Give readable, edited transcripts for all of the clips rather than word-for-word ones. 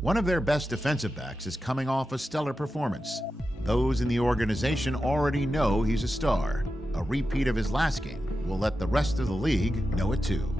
One of their best defensive backs is coming off a stellar performance. Those in the organization already know he's a star. A repeat of his last game will let the rest of the league know it too.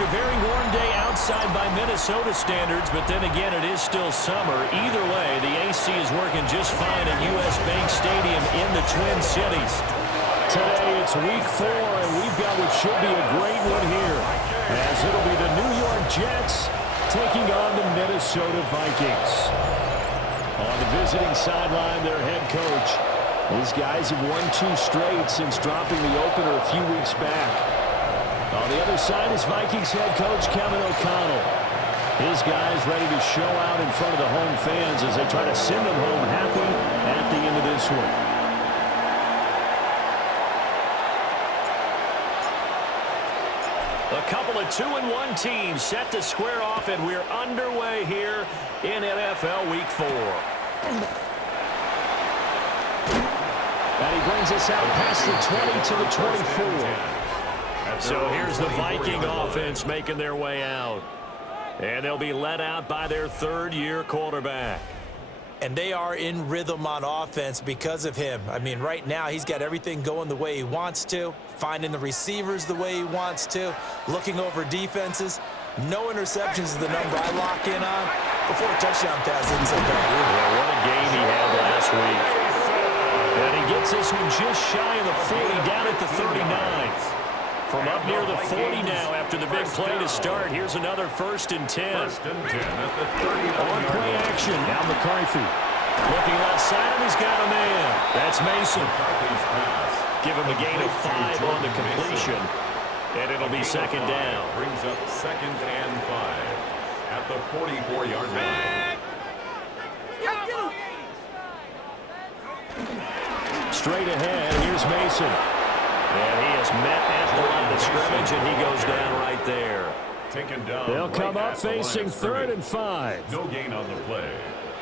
A very warm day outside by Minnesota standards, but then again, it is still summer. Either way, the AC is working just fine at U.S. Bank Stadium in the Twin Cities. Today, it's week 4, and we've got what should be a great one here, as it'll be the New York Jets taking on the Minnesota Vikings. On the visiting sideline, their head coach. These guys have won 2 straight since dropping the opener a few weeks back. On the other side is Vikings head coach Kevin O'Connell. His guys ready to show out in front of the home fans as they try to send them home happy at the end of this one. A couple of 2-1 teams set to square off, and we're underway here in NFL Week 4. And he brings us out past the 20 to the 24. So here's the Viking offense making their way out. And they'll be led out by their third-year quarterback. And they are in rhythm on offense because of him. I mean, right now, he's got everything going the way he wants to, finding the receivers the way he wants to, looking over defenses. No interceptions is the number I lock in on. Before a touchdown pass isn't so bad either. Yeah, what a game he had last week. And he gets this one just shy of the 40, down at the 39. From up near the 40 now after the big play to start. Here's another 1st and 10. At the 39. On play action. Now McCarthy. Looking left side, and he's got a man. That's Mason. Give him a gain of 5 on the completion. And it'll be 2nd down. Brings up 2nd and 5 at the 44-yard line. Straight ahead, here's Mason. And he has met at the line of scrimmage, and he goes down right there. Taken down. They'll come right up facing 3rd and 5. No gain on the play.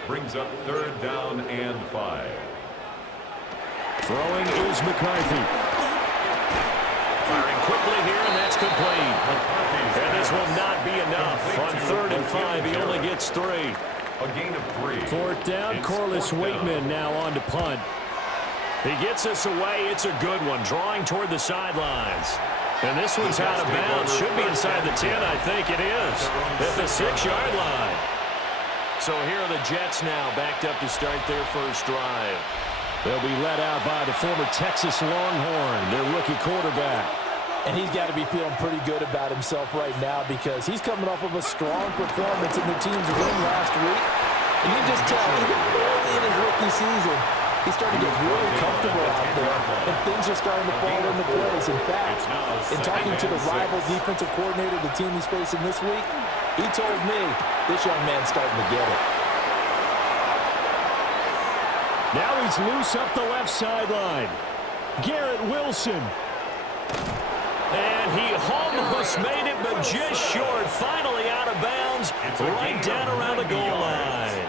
Brings up 3rd down and 5. Throwing is McCarthy. Firing quickly here, and that's complete. And this will not be enough. On 3rd and 5, he only gets 3. A gain of 3. 4th down, It's Corliss 4th Wakeman down. now on to punt. He gets us away. It's a good one, drawing toward the sidelines. And this one's out of bounds. Should be inside the 10, I think it is. At the 6-yard line. So here are the Jets now backed up to start their first drive. They'll be led out by the former Texas Longhorn, their rookie quarterback. And he's got to be feeling pretty good about himself right now because he's coming off of a strong performance in the team's win last week. And you just tell, even early in his rookie season, he's starting to get really comfortable out there, and things are starting to fall into place. In fact, in talking to the rival defensive coordinator, the team he's facing this week, he told me this young man's starting to get it. Now he's loose up the left sideline. Garrett Wilson. And he almost made it, but just short. Finally out of bounds, right down around the goal line.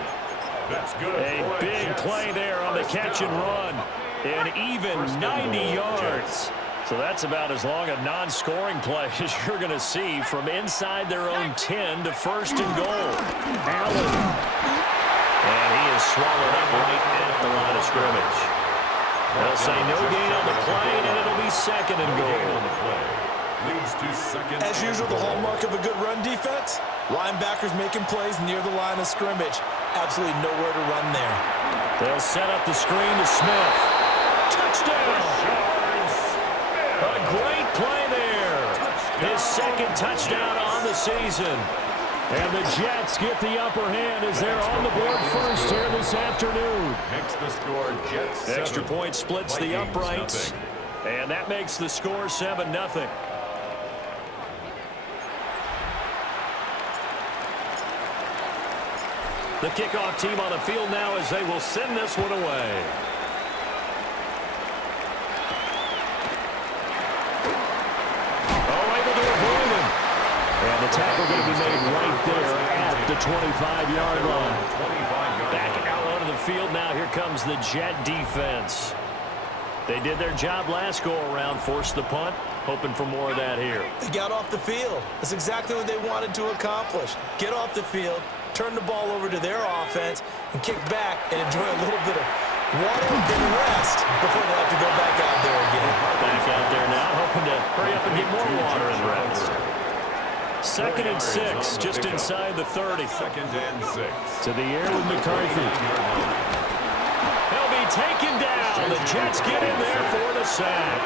That's good. A big play there on the catch and run. And even 90 yards. So that's about as long a non-scoring play as you're going to see from inside their own 10 to 1st and goal. Allen. And he is swallowed up right at the line of scrimmage. They'll say no gain on the play, and it'll be 2nd and goal. Leads to 2nd. As usual, the hallmark of a good run defense, linebackers making plays near the line of scrimmage. Absolutely nowhere to run there. They'll set up the screen to Smith. Touchdown! A great play there. His 2nd touchdown on the season. And the Jets get the upper hand as they're on the board first here this afternoon. Makes the score Jets 7. Extra point splits the Vikings uprights. 0. And that makes the score 7-0. The kickoff team on the field now as they will send this one away. Oh, able to avoid him. And the tackle going to be made right there at the 25-yard line. 25-yard Back out onto the field now. Here comes the Jet defense. They did their job last go-around, forced the punt, hoping for more of that here. They got off the field. That's exactly what they wanted to accomplish. Get off the field, turn the ball over to their offense, and kick back and enjoy a little bit of water and rest before they have to go back out there again. Back out there now, hoping to hurry up and get more water and rest. 2nd and 6, just inside the 30. 2nd and 6. To the air with McCarthy. He'll be taken down. The Jets get in there for the sack.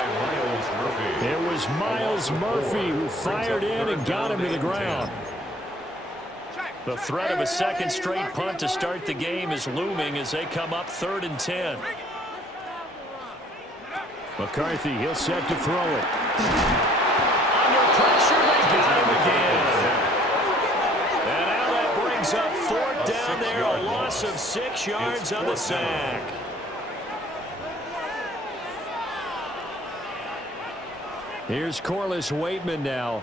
It was Miles Murphy who fired in and got him to the ground. The threat of a 2nd straight punt to start the game is looming as they come up 3rd and 10. McCarthy, he'll set to throw it. Under pressure, they got him again. And now that brings up 4th down there, a loss of 6 yards on the sack. Here's Corliss Wakeman now.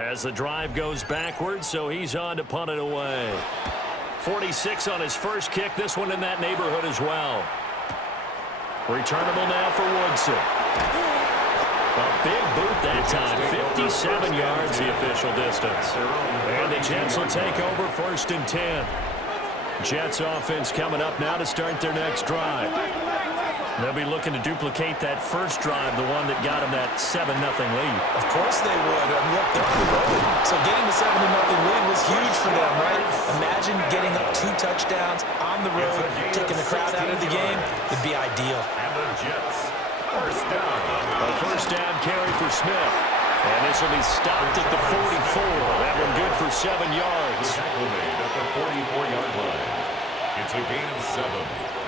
As the drive goes backwards, so he's on to punt it away. 46 on his first kick. This one in that neighborhood as well. Returnable now for Woodson. A big boot that time. 57 yards the official distance. And the Jets will take over 1st and 10. Jets offense coming up now to start their next drive. They'll be looking to duplicate that first drive, the one that got them that 7-0 lead. Of course they would. I mean, look, they're on the road. So getting the 7-0 lead was huge for them, right? Imagine getting up 2 touchdowns on the road, taking the crowd out of the game. It'd be ideal. And the Jets, first down. A first down carry for Smith. And this will be stopped at the 44. That one good for 7 yards. Tackle made at the 44-yard line. It's a gain of 7.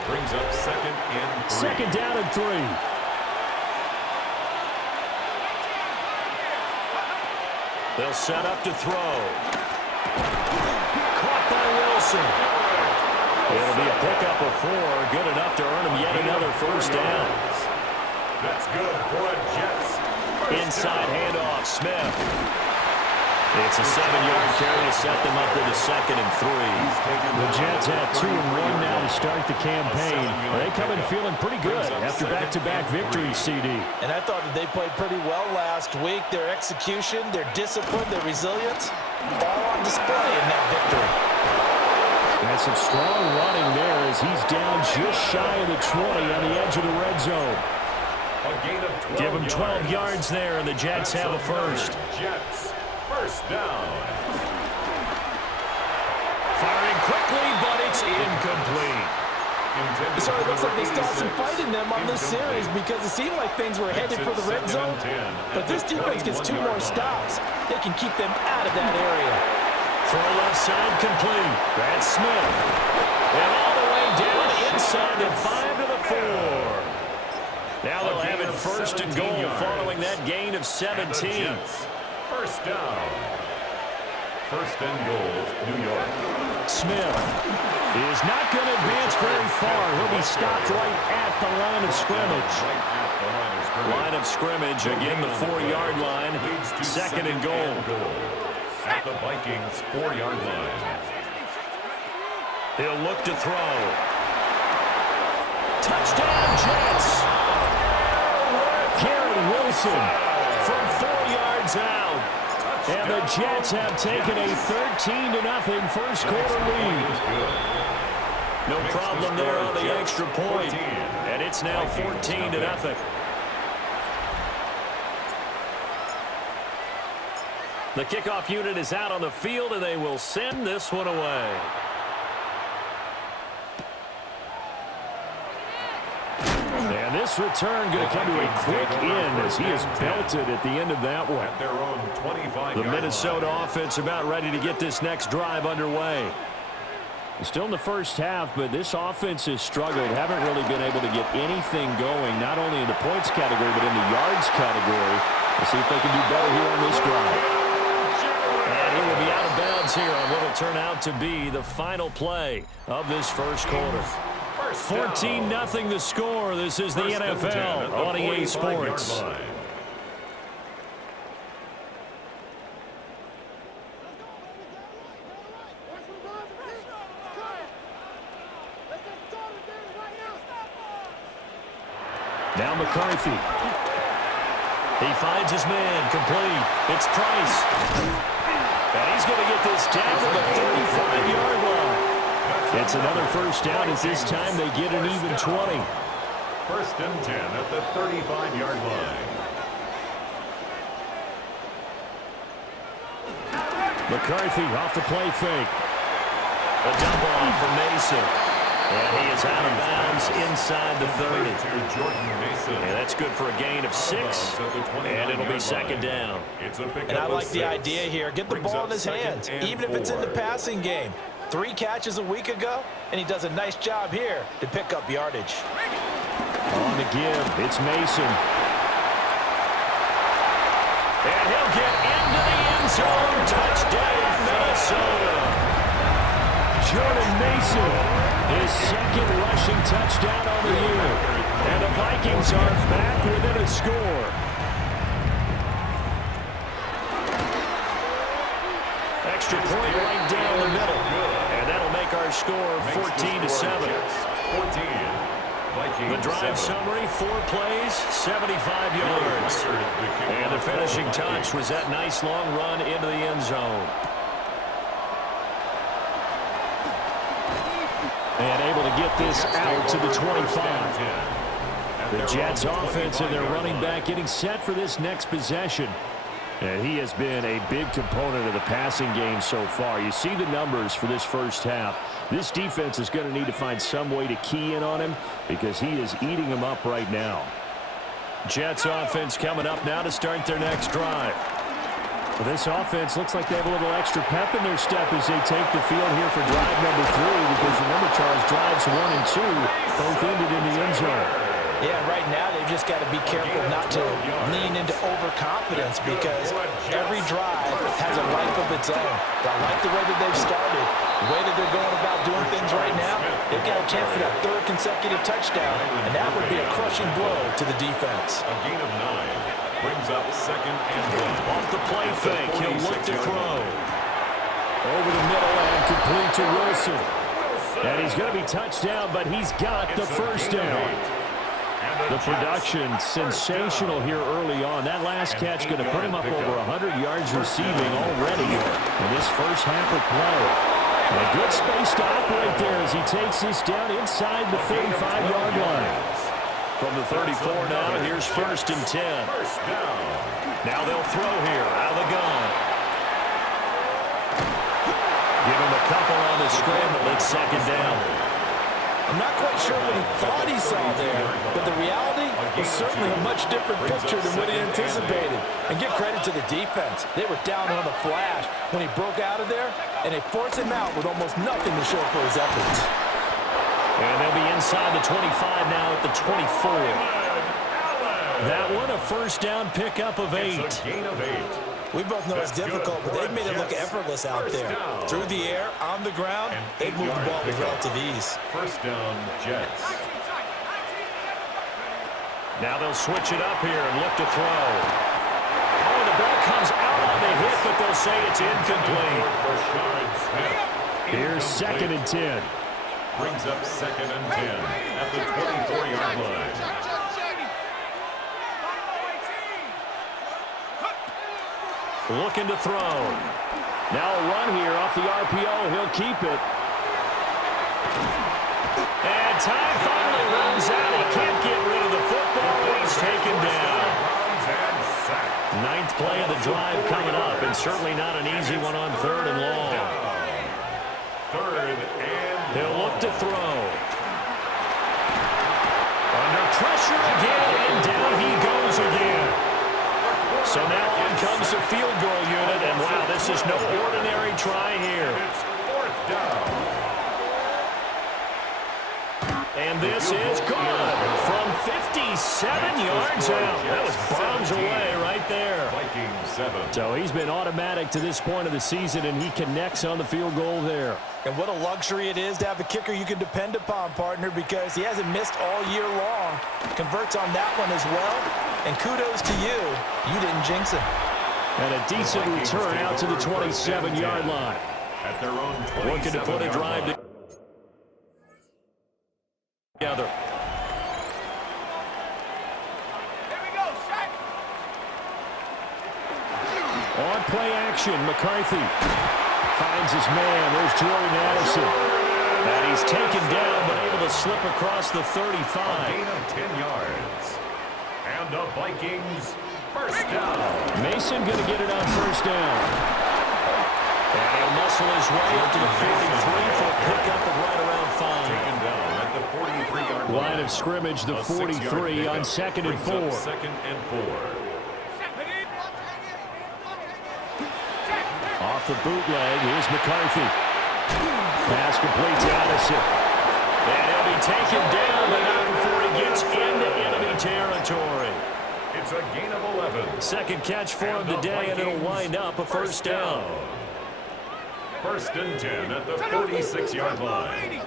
Brings up 2nd and 3. Second down and 3. They'll set up to throw. Caught by Wilson. It'll be a pickup of 4. Good enough to earn him yet another first down. That's good for a Jets. Inside handoff, Smith. It's a 7-yard carry to set them up with a 2nd and 3. The Jets have 2-1 now to start the campaign. They come in feeling pretty good after back-to-back victories, CD. And I thought that they played pretty well last week. Their execution, their discipline, their resilience, all on display in that victory. And some strong running there as he's down just shy of the 20 on the edge of the red zone. A gain of 12 Give him 12 yards there, and the Jets have a first. Jets, first down. Firing quickly, but it's incomplete. So it looks like they still have some fight in them on this series because it seemed like things were headed for the red zone. But this defense gets 2 more stops. They can keep them out of that area. Throw left side complete. That's Smith. And all the way down inside the 5 to the 4. Now they'll have it 1st and goal following that gain of 17. First down. 1st and goal, New York. Smith is not going to advance very far. He'll be stopped right at the line of scrimmage. Line of scrimmage, again the 4-yard line. 2nd and goal. At the Vikings' 4-yard line. He'll look to throw. Touchdown, Jets. Wilson from 4 yards out. And the Jets have taken a 13-0 first quarter lead. No problem there on the extra point. And it's now 14-0. The kickoff unit is out on the field, and they will send this one away. And this return going to come to a quick end as he is belted at the end of that one. At their own 25-yard The Minnesota line. offense about ready to get this next drive underway. Still in the first half, but this offense has struggled. Haven't really been able to get anything going, not only in the points category, but in the yards category. We'll see if they can do better here on this drive. And he will be out of bounds here on what will turn out to be the final play of this first quarter. 14-0 the score. This is the NFL on EA Sports. Now McCarthy. He finds his man complete. It's Price. And he's going to get this down to the 35-yard line. It's another first down as this time they get an even 20. 1st and 10 at the 35-yard line. McCarthy off the play fake. A dump off for Mason. And he is out of bounds inside the 30. And that's good for a gain of 6. And it'll be second down. And I like the idea here. Get the ball in his hands, even if it's in the passing game. 3 catches a week ago, and he does a nice job here to pick up yardage. On the give, it's Mason. And he'll get into the end zone. Touchdown, Minnesota. Jordan Mason, his 2nd rushing touchdown on the year. And the Vikings are back within a score. extra point right down the middle. And that'll make our score 14-7. 14. The drive summary, 4 plays, 75 yards. And the finishing touch was that nice long run into the end zone. And able to get this out to the 25. The Jets offense and their running back getting set for this next possession. And he has been a big component of the passing game so far. You see the numbers for this first half. This defense is going to need to find some way to key in on him because he is eating them up right now. Jets offense coming up now to start their next drive. Well, this offense looks like they have a little extra pep in their step as they take the field here for drive number 3 because remember, Charles, drives 1 and 2 both ended in the end zone. Yeah, right now they've just got to be careful not to lean into overconfidence because every drive has a life of its own. I like the way that they've started, the way that they're going about doing things right now. They've got a chance for that 3rd consecutive touchdown, and that would be a crushing blow to the defense. A gain of 9 brings up 2nd and 1. Off the play fake, he'll look to throw. Over the middle and complete to Wilson. And he's going to be touched down, but he's got the first down. The production sensational here early on. That last catch going to put him up over 100 yards receiving already in this first half of play. And a good space to operate there as he takes this down inside the 35-yard line. From the 34 now, here's 1st and 10. Now they'll throw here out of the gun. Give him a couple on the scramble. It's 2nd down. I'm not quite sure what he thought he saw there, but the reality was certainly a much different picture than what he anticipated. And give credit to the defense. They were down on the flash when he broke out of there, and they forced him out with almost nothing to show for his efforts. And they'll be inside the 25 now at the 24. That one, a first down pickup of 8. It's a gain of 8. We both know it's difficult, but they've made it look effortless out there. Through the air, on the ground, they've moved the ball with relative ease. First down, Jets. Now they'll switch it up here and look to throw. Oh, the ball comes out on the hit, but they'll say it's incomplete. Here's 2nd and 10. Brings up 2nd and 10 at the 24-yard line. Looking to throw. Now a run here off the RPO. He'll keep it. And time finally runs out. He can't get rid of the football. He's taken down. 9th play of the drive coming up, and certainly not an easy one on 3rd and long. 3rd and He'll look to throw. Under pressure again, and down he goes again. So now on comes the field goal unit, and wow, this is no ordinary try here. It's 4th down. And this is good from 57 yards out. That was bombs away right there. Vikings 7. So he's been automatic to this point of the season, and he connects on the field goal there. And what a luxury it is to have a kicker you can depend upon, partner, because he hasn't missed all year long. Converts on that one as well. And kudos to you. You didn't jinx it. And a decent return out to the 27-yard line. At their own 27-yard line. Looking to put a drive together. On play action, McCarthy finds his man. There's Jordan Addison. And he's taken down, but able to slip across the 35. A gain of 10 yards. And the Vikings first down. Mason going to get it on first down. And he'll muscle his way up to the 43 for a pickup of right around 5. Taken down at the 43-yard Line of scrimmage, the 43 on 2nd and 4. 2nd and 4. Off the bootleg, here's McCarthy. Pass complete to Addison. And he'll be taken down, but not before he gets into enemy territory. It's a gain of 11. Second catch for him today, and it'll wind up a first down. 1st and 10 at the 46-yard line.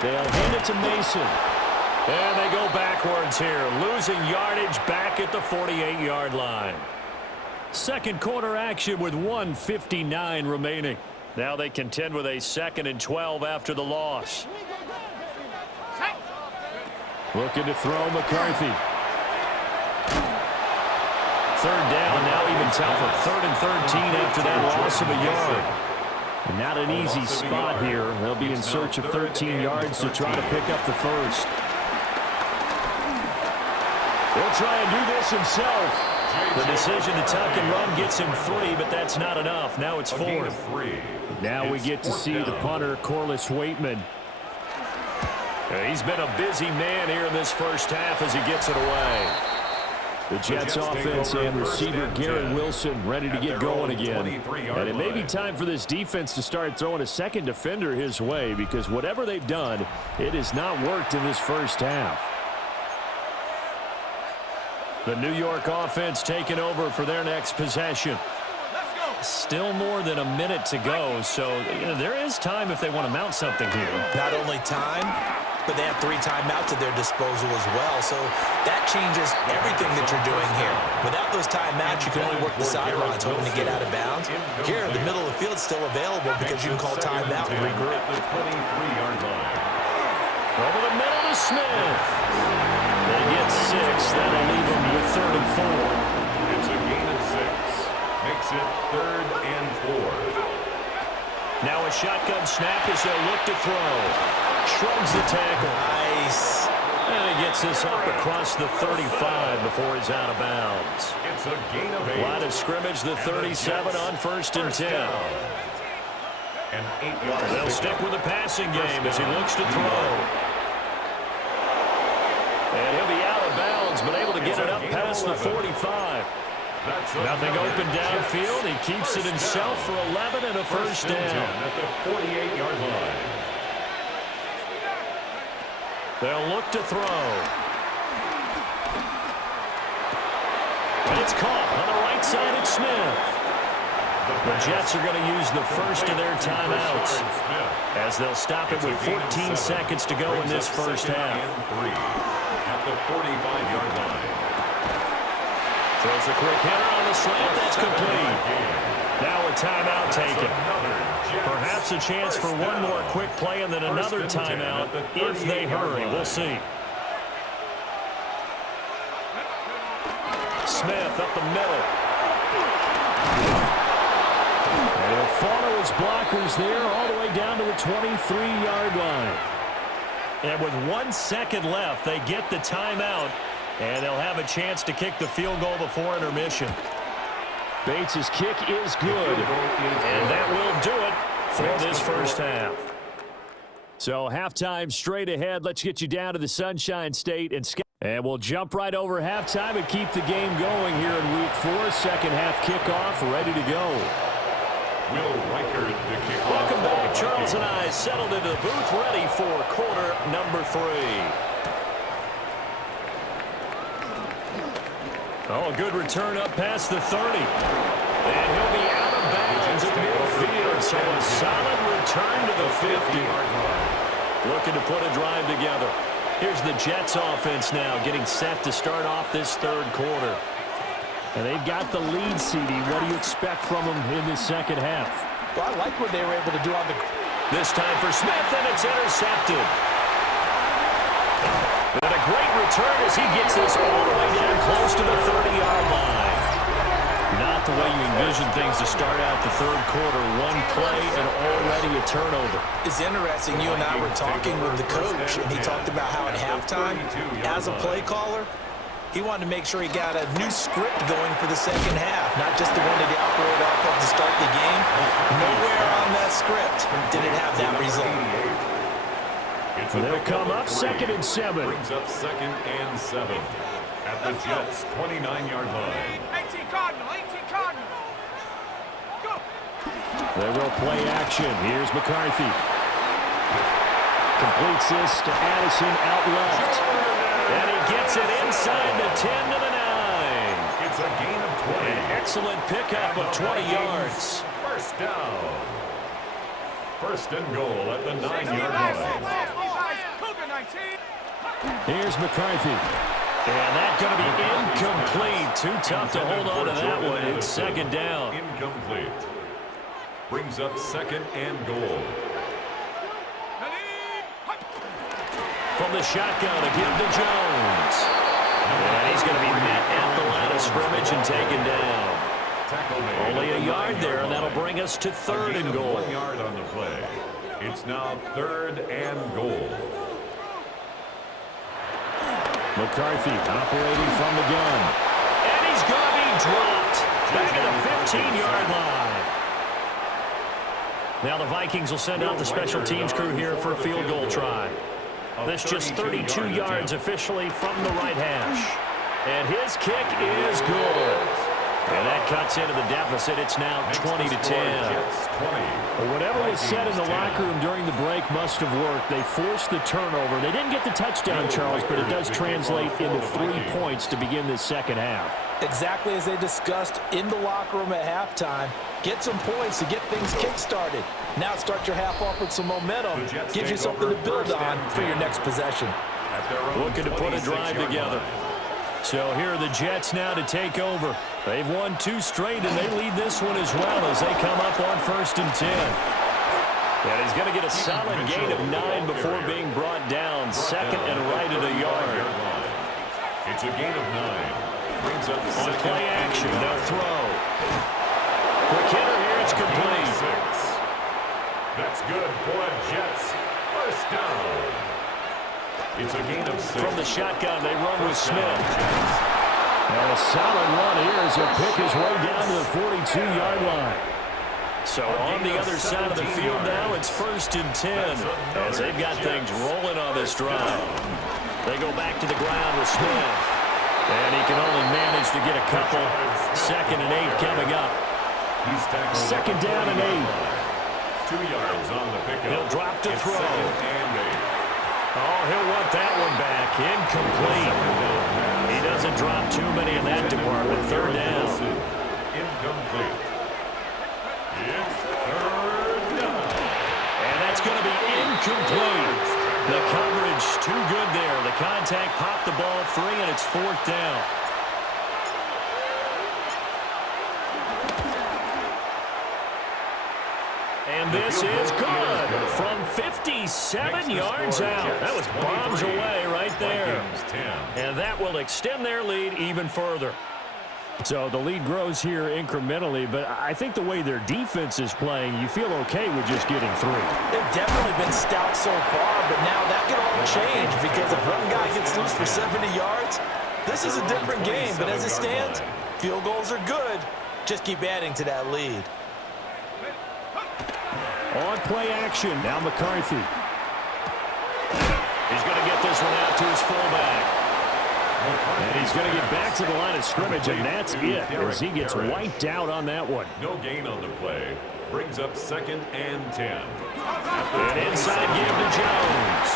They'll hand it to Mason. And they go backwards here, losing yardage back at the 48-yard line. Second quarter action with 1:59 remaining. Now they contend with a 2nd and 12 after the loss. Looking to throw McCarthy. 3rd down, now even tougher. 3rd and 13 after that loss of a yard. Not an easy spot here. They'll be in search of 13 yards to try to pick up the first. He'll try and do this himself. The decision to tuck and run gets him 3, but that's not enough. Now it's 4th. Now we get to see the punter, Corliss Waitman. He's been a busy man here in this first half as he gets it away. The Jets offense and receiver Garrett Wilson ready to get going again. And it may be time for this defense to start throwing a second defender his way, because whatever they've done, it has not worked in this first half. The New York offense taking over for their next possession. Still more than a minute to go, so there is time if they want to mount something here. Not only time, but they have 3 timeouts at their disposal as well. So that changes everything that you're doing here. Without those timeouts, you can only work the sidelines hoping to get out of bounds. Here, the middle of the field is still available because you can call timeout and regroup. Over the middle to Smith. They get 6. That'll leave them with 3rd and 4. It's a gain of 6. Makes it 3rd and 4. Now a shotgun snap as they'll look to throw. Shrugs the tackle. Nice. And he gets this up across the 35 before he's out of bounds. It's a gain of 8. Line of scrimmage, the 37 on 1st and 10. An 8-yard. They'll stick with the passing game as he looks to throw. And he'll be out of bounds, but able to get it up past the 45. Nothing open downfield. He keeps it himself for 11 and a first down. At the 48-yard line. They'll look to throw. And it's caught on the right side at Smith. The Jets are going to use the first of their timeouts as they'll stop it with 14 seconds to go in this first half. At the 45-yard line. Throws a quick hitter on the slant. That's complete. Now a timeout taken. Perhaps a chance for one more quick play and then another timeout if they hurry. We'll see. Smith up the middle. And he'll follow his blockers there all the way down to the 23-yard line. And with 1 second left, they get the timeout, and they'll have a chance to kick the field goal before intermission. Bates' kick is good, and that will do it for this first half. So halftime straight ahead. Let's get you down to the Sunshine State and we'll jump right over halftime and keep the game going here in Week 4. Second half kickoff ready to go. Will Reichert to kick off. Welcome back. Charles and I settled into the booth ready for quarter number 3. Oh, a good return up past the 30. And he'll be out of bounds at midfield. So a solid return to the 50. Looking to put a drive together. Here's the Jets offense now getting set to start off this 3rd quarter. And they've got the lead, CD. What do you expect from them in the second half? Well, I like what they were able to do on the... This time for Smith, and it's intercepted. And a great return as he gets this all the way down close to the 30-yard line. Not the way you envision things to start out the 3rd quarter. One play and already a turnover. It's interesting. You and I were talking with the coach, and he talked about how at halftime, as a play caller, he wanted to make sure he got a new script going for the second half, not just the one that he operated off of to start the game. Nowhere on that script did it have that result. They'll come up 2nd and 7. Brings up 2nd and 7 at the Jets' 29-yard line. 18 Cardinal, 18 Cardinal. Go. They will play action. Here's McCarthy. Completes this to Addison out left. And he gets it inside the 10 to the 9. It's a gain of 20. An excellent pickup of 20 yards. First down. 1st and goal at the 9-yard line. Cougar 19. Here's McCarthy. And that's going to be incomplete. Too tough to hold on to that one. It's second down. Incomplete. Brings up second and goal. From the shotgun, a give to Jones. And he's going to be met at the line of scrimmage and taken down. Only a yard there, and that'll bring us to third and goal. 1 yard on the play. It's now third and goal. McCarthy operating from the gun. And he's going to be dropped back at the 15-yard line. Now the Vikings will send out the special teams crew here for a field goal try. That's just 32 yards officially from the right hash. And his kick is good. And that cuts into the deficit. It's now 20-10. Whatever was said in the locker room during the break must have worked. They forced the turnover. They didn't get the touchdown, Charles, but it does translate into 3 points to begin this second half. Exactly as they discussed in the locker room at halftime. Get some points to get things kick-started. Now start your half off with some momentum. Gives you something to build on for your next possession. Looking to put a drive together. So here are the Jets now to take over. They've won 2 straight, and they lead this one as well as they come up on 1st and 10. And he's going to get a solid gain of 9 before being brought down. Second and right at a yard. It's a gain of 9. Brings up on play action, they'll throw. Quick hitter here, it's complete. That's good for the Jets. First down. It's a gain of 6. From the shotgun, they run with Smith. And a solid run here as he'll pick his way down to the 42-yard line. So on the other side of the field now, it's 1st and 10 as they've got things rolling on this drive. They go back to the ground with Smith. And he can only manage to get a couple. 2nd and 8 coming up. Second down and 8. 2 yards on the pickup. He'll drop to throw. And 8. Oh, he'll want that one back. Incomplete. He doesn't drop too many in that department. Third down. Incomplete. It's third down. And that's going to be incomplete. The coverage too good there. The contact popped the ball free, and it's 4th down. And this is good from 57 yards out. That was bombs away right there. And that will extend their lead even further. So the lead grows here incrementally, but I think the way their defense is playing, you feel okay with just getting 3. They've definitely been stout so far, but now that can all change because if one guy gets loose for 70 yards, this is a different game. But as it stands, field goals are good. Just keep adding to that lead. On play action, now McCarthy. He's going to get this one out to his fullback. And he's going to get back to the line of scrimmage, and that's it as he gets wiped out on that one. No gain on the play. Brings up 2nd and 10. An inside give to Jones.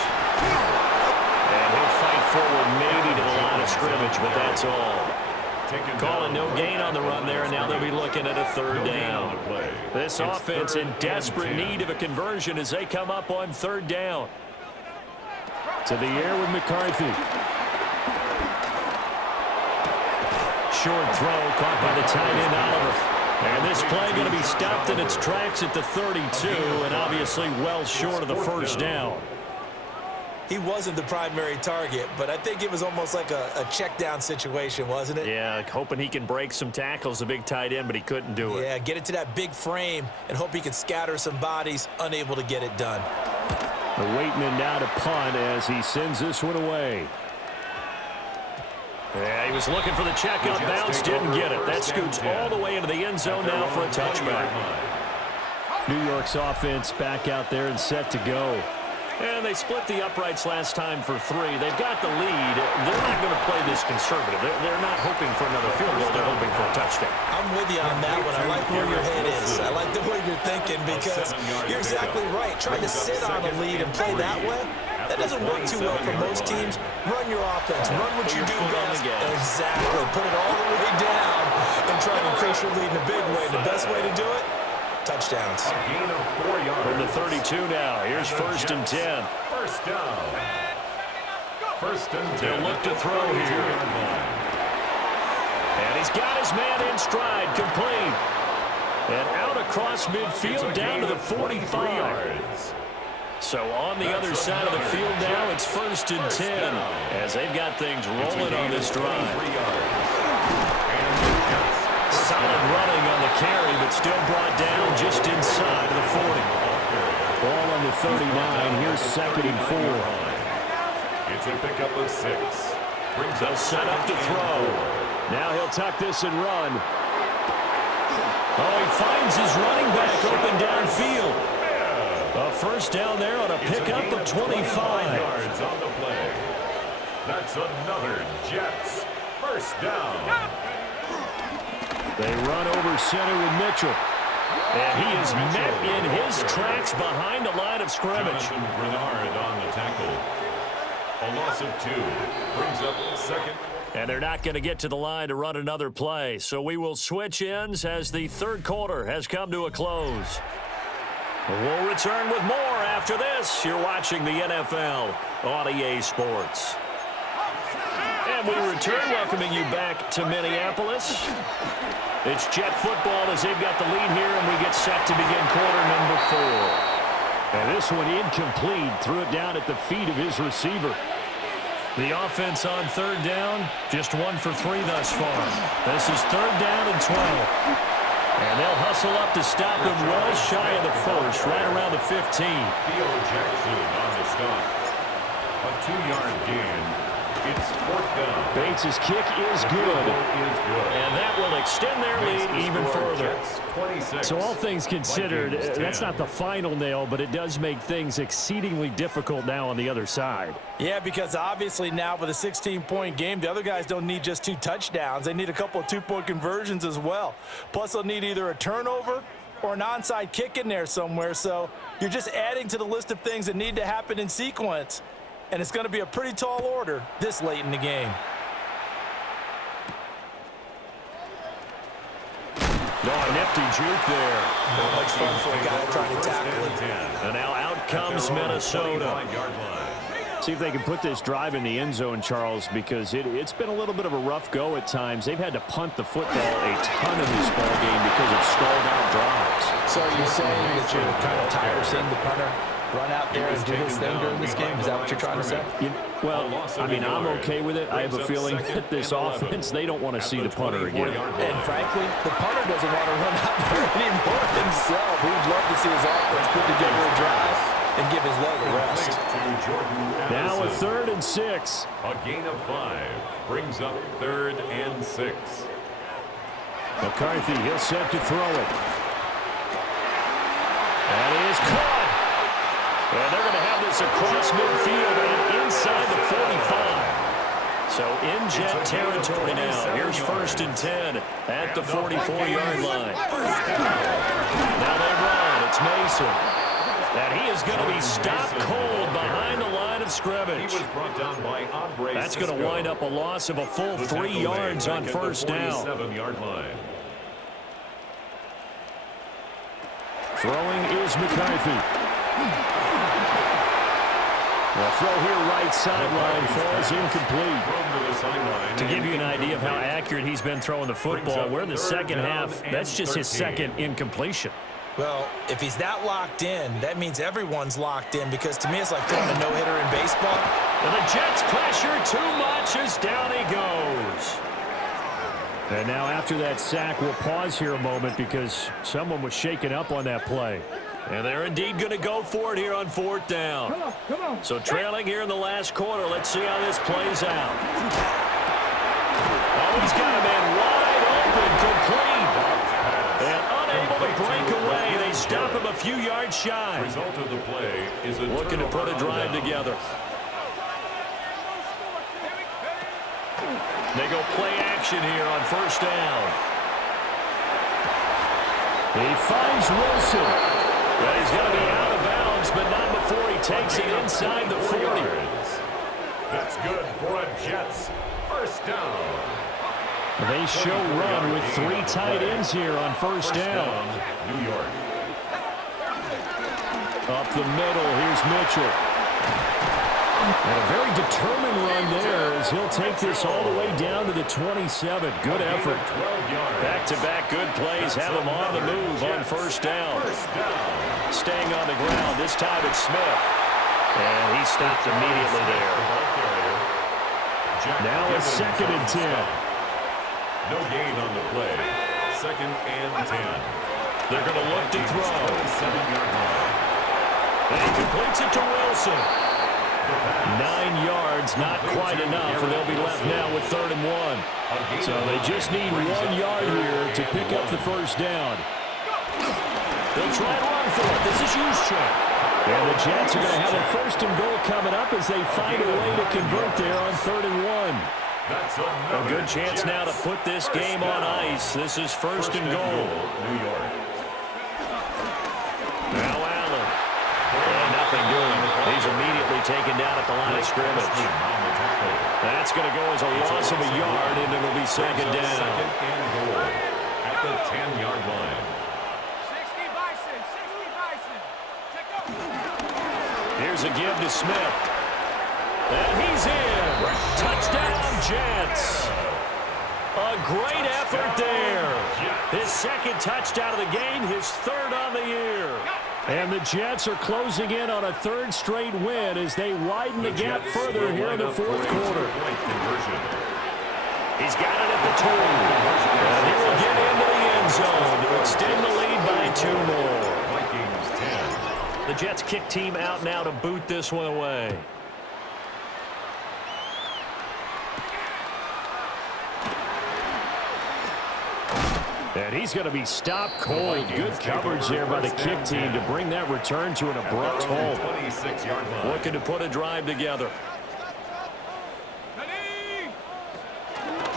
And he'll fight forward maybe to the line of scrimmage, but that's all. Calling no gain on the run there, and now they'll be looking at a 3rd down. This offense in desperate need of a conversion as they come up on 3rd down. To the air with McCarthy. Short throw caught by the tight end, Oliver. And this play going to be stopped in its tracks at the 32, and obviously well short of the 1st down. He wasn't the primary target, but I think it was almost like a check down situation, wasn't it? Yeah, hoping he can break some tackles, a big tight end, but he couldn't do it. Yeah, get it to that big frame and hope he can scatter some bodies, unable to get it done. Waiting in now to punt as he sends this one away. Yeah, he was looking for the check up bounce, didn't get it. That scoots all the way into the end zone now for a touchback. New York's offense back out there and set to go. And they split the uprights last time for 3. They've got the lead. They're not going to play this conservative. They're not hoping for another field goal. They're hoping for a touchdown. I'm with you on that one. I like where your head is. I like the way you're thinking because you're exactly right. Trying to sit on a lead and play that way, that doesn't work too well for most teams. Run your offense. Run what you do best. Exactly. Put it all the way down and try to increase your lead in a big way. The best way to do it? Touchdowns. A gain of 4 yards. From the 32 now. Here's 1st and 10. First down. First and 10. They'll look to throw here. And he's got his man in stride, complete. And out across midfield down to the 45. Yards. So on the other side of the field now, it's first and 10 as they've got things rolling on this drive. Solid running on the carry, but still brought down just inside of the 40. Ball on the 39. Here's second and 4. It's a pickup of 6. Brings They'll up set up to throw. Now he'll tuck this and run. Oh, he finds his running back open downfield. A first down there on a pickup of 25. Yards on the play. That's another Jets first down. They run over center with Mitchell. And he is met in his tracks behind the line of scrimmage. Jonathan Bernard on the tackle. A loss of 2. Brings up second. And they're not going to get to the line to run another play. So we will switch ends as the third quarter has come to a close. We'll return with more after this. You're watching the NFL on EA Sports. And we return, welcoming you back to Minneapolis. It's Jet football as they've got the lead here, and we get set to begin quarter number 4. And this one incomplete. Threw it down at the feet of his receiver. The offense on third down, just 1 for 3 thus far. This is third down and 12. And they'll hustle up to stop him well shy of the first, right around the 15. Theo Jackson on the stop. A 2-yard gain. It's fourth down. Bates' kick is good. And that will extend their lead even further. 26. So all things considered, that's not the final nail, but it does make things exceedingly difficult now on the other side. Yeah, because obviously now with a 16-point game, the other guys don't need just 2 touchdowns. They need a couple of 2-point conversions as well. Plus, they'll need either a turnover or an onside kick in there somewhere. So you're just adding to the list of things that need to happen in sequence. And it's going to be a pretty tall order this late in the game. Oh, nifty juke there. Not much fun for a guy trying to tackle it. And now out comes Minnesota. See if they can put this drive in the end zone, Charles, because it's been a little bit of a rough go at times. They've had to punt the football a ton in this ball game because of stalled out drives. So are you saying that you're kind of tired of seeing the punter run out there and do his thing during this game? Is that what you're trying to say? Well, I mean, I'm okay with it. I have a feeling that this offense, they don't want to see the punter again. And frankly, the punter doesn't want to run out there anymore himself. He'd love to see his offense put together a drive and give his leg a rest. Now a 3rd and 6. A gain of 5 brings up 3rd and 6. McCarthy, he'll set to throw it. That is caught. And they're going to have this across midfield and inside the 45. So in Jet territory now. Here's first and 10 at the 44-yard line. Now they run. It's Mason. And he is going to be stopped cold behind the line of scrimmage. He was brought down by Andre That's going to wind up a loss of a full 3 yards on first down. 47-yard line. Throwing is McCarthy. The throw here right sideline falls incomplete. To give you an idea of how accurate he's been throwing the football, we're in the second half. That's just his second incompletion. Well, if he's that locked in, that means everyone's locked in, because to me it's like throwing a no-hitter in baseball. And the Jets pressure too much as down he goes. And now after that sack, we'll pause here a moment because someone was shaken up on that play. And they're indeed going to go for it here on 4th down. Come on. So trailing here in the last quarter. Let's see how this plays out. Oh, he's got a man wide open, complete. And unable to break away. They stop him a few yards shy. Result of the play is a looking to put a drive together. They go play action here on first down. He finds Wilson. Well, he's going to be out of bounds, but not before he takes it inside the 40. That's good for a Jets first down. They show run with 3 tight ends here on first down. New York. Up the middle, here's Mitchell. And a very determined run there as he'll take this all the way down to the 27. Good effort. Back-to-back good plays have him on the move on first down. Staying on the ground. This time it's Smith. And he stopped immediately there. Now it's 2nd and 10. No gain on the play. 2nd and 10. They're going to look to throw. 7-yard line. And he completes it to Wilson. 9 yards, not quite enough, and they'll be left now with 3rd and 1. So they just need 1 yard here to pick up the first down. They'll try and run for it. This is Juszczyk. And the Jets are going to have a 1st and goal coming up as they find a way to convert there on 3rd and 1. A good chance now to put this game on ice. This is 1st and goal. New York. Now Allen. And nothing doing. He's immediately taken down at the line of scrimmage. That's going to go as a loss of a yard, and it'll be 2nd down. 2nd and goal at the 10-yard line. 60 Bison, 60 Bison. Check out. Here's a give to Smith. And he's in. Touchdown, Jets. A great effort there. His 2nd touchdown of the game, his 3rd on the year. And the Jets are closing in on a 3rd straight win as they widen the gap further here in the 4th quarter. He's got it at the 2. And he will get into the end zone to extend the lead by 2 more. Vikings 10. The Jets kick team out now to boot this one away. And he's going to be stopped cold. Good coverage there by the kick team to bring that return to an abrupt halt. 26-yard line. Looking to put a drive together.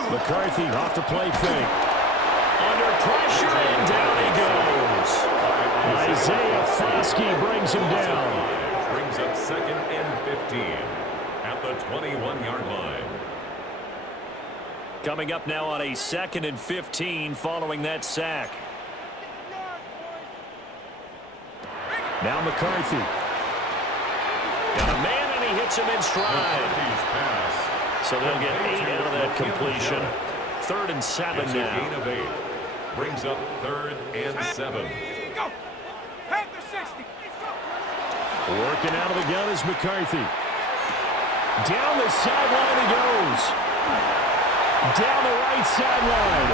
McCarthy off the play fake. Under pressure, and down he goes. Isaiah Foskey brings him down. Brings up 2nd and 15 at the 21-yard line. Coming up now on a 2nd and 15 following that sack. Now McCarthy. Got a man, and he hits him in stride. So they'll get 8 out of that completion. 3rd and 7 It's now. a gain of 8. Brings up 3rd and 7. Go. Panther 60. Working out of the gun is McCarthy. Down the sideline he goes. Down the right sideline.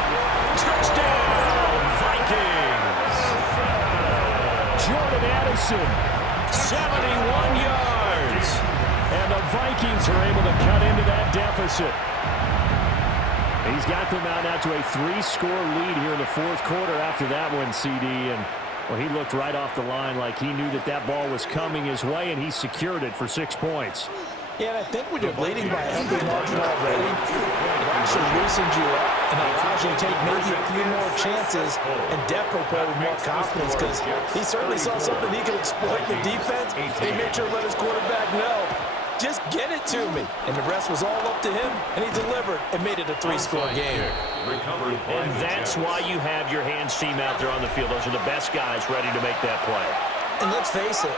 Touchdown, Vikings. Jordan Addison, 71 yards. And the Vikings are able to cut into that deficit. He's got them out now to a 3-score lead here in the 4th quarter after that one, CD. And well, he looked right off the line like he knew that that ball was coming his way, and he secured it for 6 points. Yeah, and I think when you're leading by a healthy margin already, it actually loosens you up and allows you to take maybe a few more chances and depth play with more confidence, because he certainly saw something he could exploit in the defense. He made sure to let his quarterback know, just get it to me. And the rest was all up to him, and he delivered and made it a 3-score game. And that's why you have your hands team out there on the field. Those are the best guys ready to make that play. And let's face it,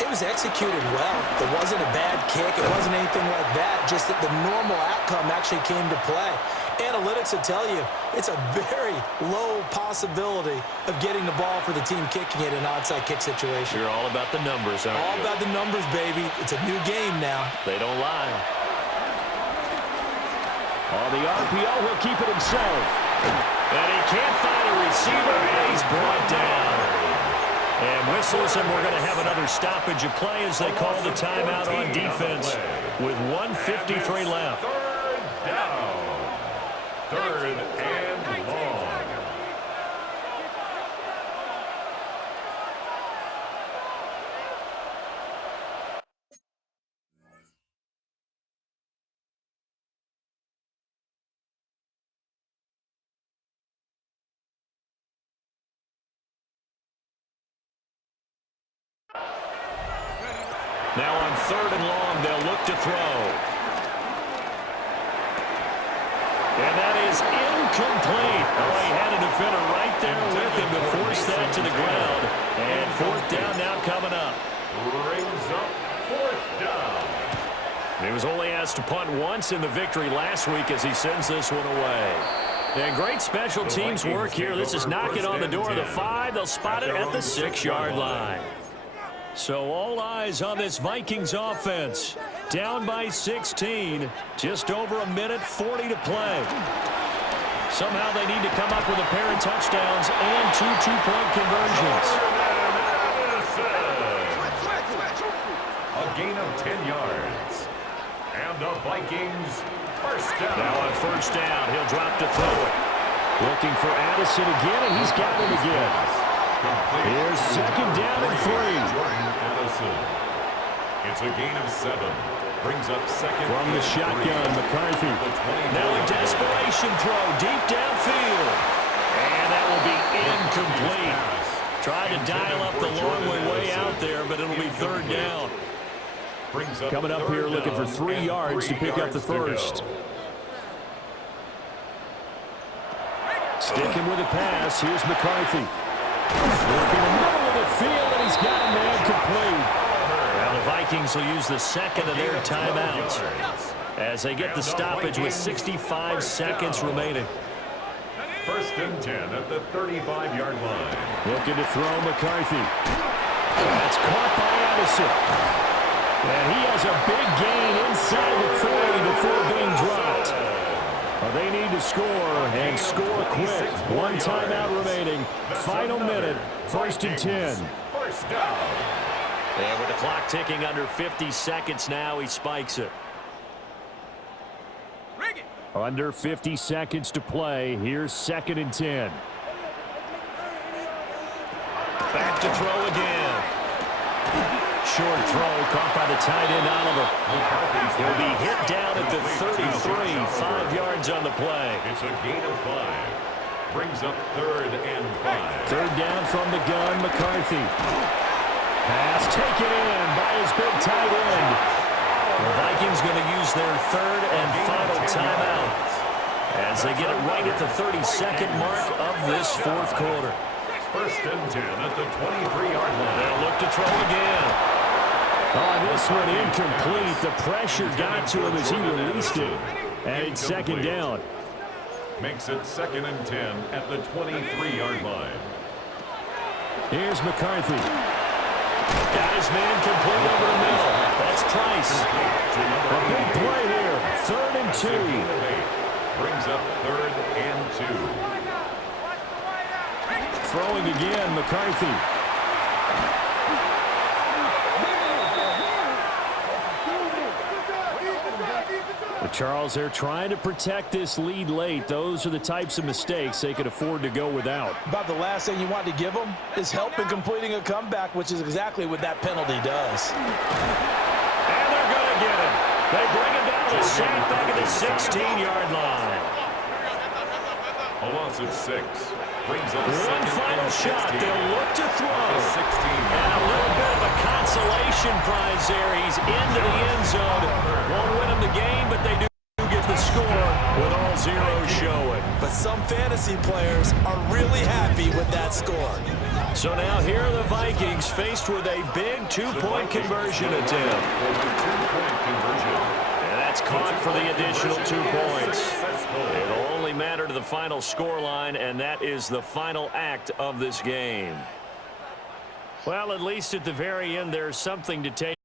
it was executed well. It wasn't a bad kick. It wasn't anything like that. Just that the normal outcome actually came to play. Analytics will tell you it's a very low possibility of getting the ball for the team kicking it in an onside kick situation. You're all about the numbers, aren't you? All about the numbers, baby. It's a new game now. They don't lie. On the RPO, he'll keep it himself. And he can't find a receiver, and he's brought down. And whistles, and we're going to have another stoppage of play as they call the timeout on defense with 1:53 left. 3rd down. 3rd and long. Now on 3rd and long, they'll look to throw. And that is incomplete. Oh, he had a defender right there with him to force that to the ground. And 4th down now coming up. Brings up 4th down. He was only asked to punt once in the victory last week as he sends this one away. And great special teams work here. This is knocking on the door of the 5. They'll spot it at the 6-yard line. So all eyes on this Vikings offense. Down by 16. Just over a minute 40 to play. Somehow they need to come up with a pair of touchdowns and 2 two-point conversions. A gain of 10 yards. And the Vikings first down. Now on first down, he'll drop to throw it. Looking for Addison again, and he's got him again. Here's second down and 3. Addison. It's a gain of 7. Brings up second. From the shotgun, McCarthy. Now a desperation throw deep downfield. And that will be incomplete. Tried to dial up the long way out there, but it'll be third down. Coming up here looking for 3 yards to pick up the first. Sticking with a pass. Here's McCarthy. Looking in the middle of the field, and he's got a man complete. Now the Vikings will use the second of their timeouts as they get the stoppage with 65 seconds remaining. First and 10 at the 35-yard line. Looking to throw McCarthy. That's caught by Addison. And he has a big gain inside the 40 before being dropped. Well, they need to score, and score quick. 1 timeout remaining. Final minute, first and 10. First down. And with the clock ticking under 50 seconds now, he spikes it. Under 50 seconds to play. Here's second and 10. Back to throw again. Short throw caught by the tight end Oliver. He'll be hit down at the 33. 5 yards on the play. It's a gain of 5. Brings up third and 5. Third down from the gun, McCarthy. Pass taken in by his big tight end. The Vikings going to use their third and final timeout as they get it right at the 32nd mark of this fourth quarter. First and 10 at the 23-yard line. They'll look to throw again. Oh, this one incomplete. The pressure got to him as he released it. And it's second down. Makes it second and 10 at the 23-yard line. Here's McCarthy. Got his man complete over the middle. That's Price. A big play here. Third and 2. Brings up third and 2. Throwing again, McCarthy. But Charles, they're trying to protect this lead late. Those are the types of mistakes they could afford to go without. About the last thing you want to give them is help in completing a comeback, which is exactly what that penalty does. And they're going to get him. They bring him down to the sack back at the 16-yard line. A loss of 6. Brings up One final shot. They'll look to throw. And a little bit of a consolation prize there. He's into the end zone. Won't win him the game, but they do get the score with all zeros showing. But some fantasy players are really happy with that score. So now here are the Vikings faced with a big two-point conversion attempt. And that's caught for the additional 2 points. It'll only matter to the final scoreline, and that is the final act of this game. Well, at least at the very end, there's something to take.